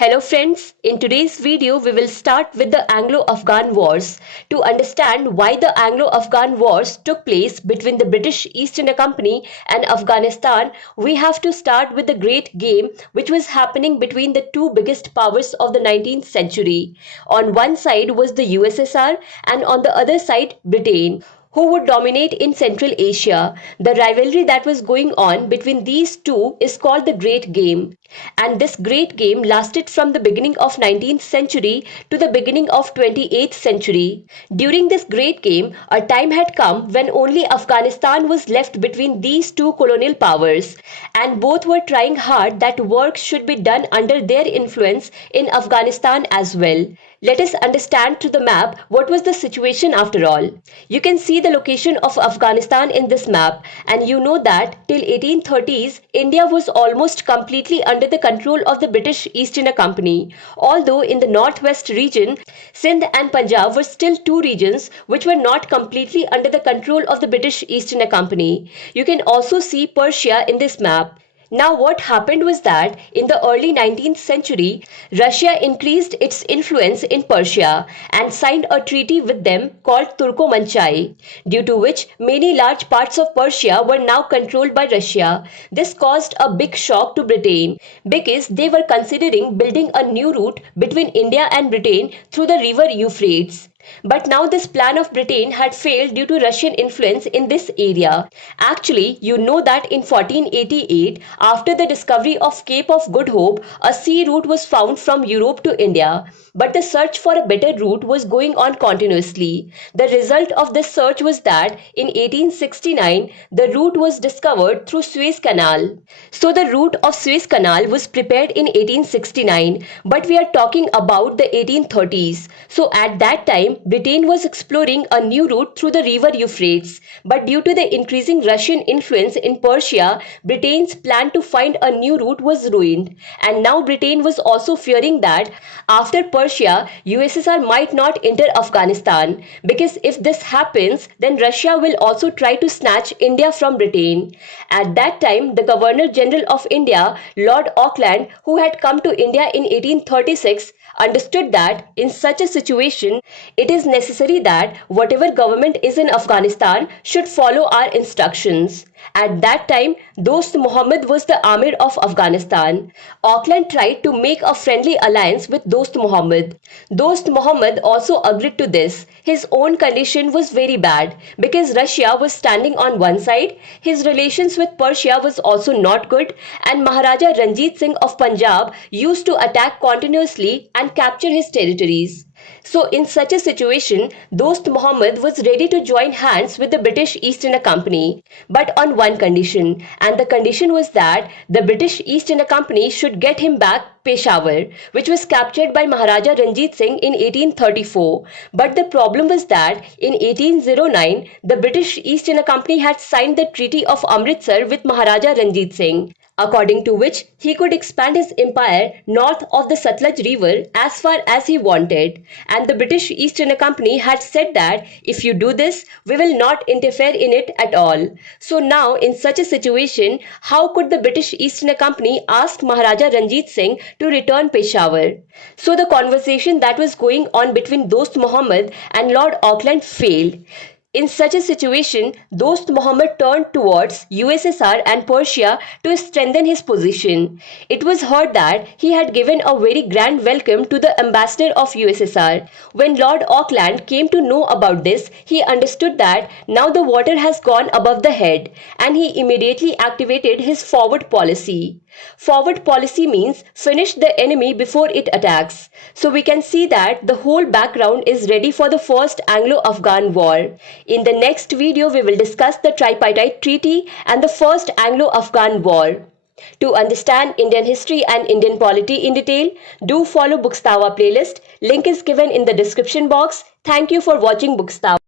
Hello friends, in today's video we will start with the Anglo Afghan Wars. To understand why the Anglo Afghan Wars took place between the British East India Company and Afghanistan, we have to start with the great game which was happening between the two biggest powers of the 19th century. On one side was the USSR and on the other side Britain, who would dominate in Central Asia. The rivalry that was going on between these two is called the Great Game. And this great game lasted from the beginning of 19th century to the beginning of 28th century. During this great game, a time had come when only Afghanistan was left between these two colonial powers, and both were trying hard that work should be done under their influence in Afghanistan as well. Let us understand through the map what was the situation after all. You can see the location of Afghanistan in this map, and you know that till 1830s India was almost completely under the control of the British East India Company. Although in the northwest region, Sindh and Punjab were still two regions which were not completely under the control of the British East India Company. You can also see Persia in this map. Now what happened was that in the early 19th century, Russia increased its influence in Persia and signed a treaty with them called Turko-Manchai, due to which many large parts of Persia were now controlled by Russia. This caused a big shock to Britain because they were considering building a new route between India and Britain through the river Euphrates. But now this plan of Britain had failed due to Russian influence in this area. Actually, you know that in 1488, after the discovery of Cape of Good Hope, a sea route was found from Europe to India. But the search for a better route was going on continuously. The result of this search was that in 1869, the route was discovered through Suez Canal. So the route of Suez Canal was prepared in 1869, but we are talking about the 1830s. So at that time, Britain was exploring a new route through the river Euphrates, but due to the increasing Russian influence in Persia, Britain's plan to find a new route was ruined. And now Britain was also fearing that after Persia, USSR might not enter Afghanistan, because if this happens, then Russia will also try to snatch India from Britain. At that time, the Governor General of India, Lord Auckland, who had come to India in 1836, understood that in such a situation, it is necessary that whatever government is in Afghanistan should follow our instructions. At that time, Dost Muhammad was the Amir of Afghanistan. Auckland tried to make a friendly alliance with Dost Muhammad. Dost Muhammad also agreed to this. His own condition was very bad because Russia was standing on one side, his relations with Persia was also not good, and Maharaja Ranjit Singh of Punjab used to attack continuously and capture his territories. So in such a situation, Dost Muhammad was ready to join hands with the British East India Company, but on one condition, and the condition was that the British East India Company should get him back Peshawar, which was captured by Maharaja Ranjit Singh in 1834. But the problem was that in 1809, the British East India Company had signed the Treaty of Amritsar with Maharaja Ranjit Singh, according to which he could expand his empire north of the Satluj River as far as he wanted. And the British East India Company had said that if you do this, we will not interfere in it at all. So now in such a situation, how could the British East India Company ask Maharaja Ranjit Singh to return Peshawar? So the conversation that was going on between Dost Muhammad and Lord Auckland failed. In such a situation, Dost Muhammad turned towards USSR and Persia to strengthen his position. It was heard that he had given a very grand welcome to the ambassador of USSR. When Lord Auckland came to know about this, he understood that now the water has gone above the head, and he immediately activated his forward policy. Forward policy means finish the enemy before it attacks. So we can see that the whole background is ready for the first Anglo-Afghan war. In the next video, we will discuss the Tripartite Treaty and the First Anglo-Afghan War. To understand Indian history and Indian polity in detail, do follow Bookstawa playlist. Link is given in the description box. Thank you for watching Bookstawa.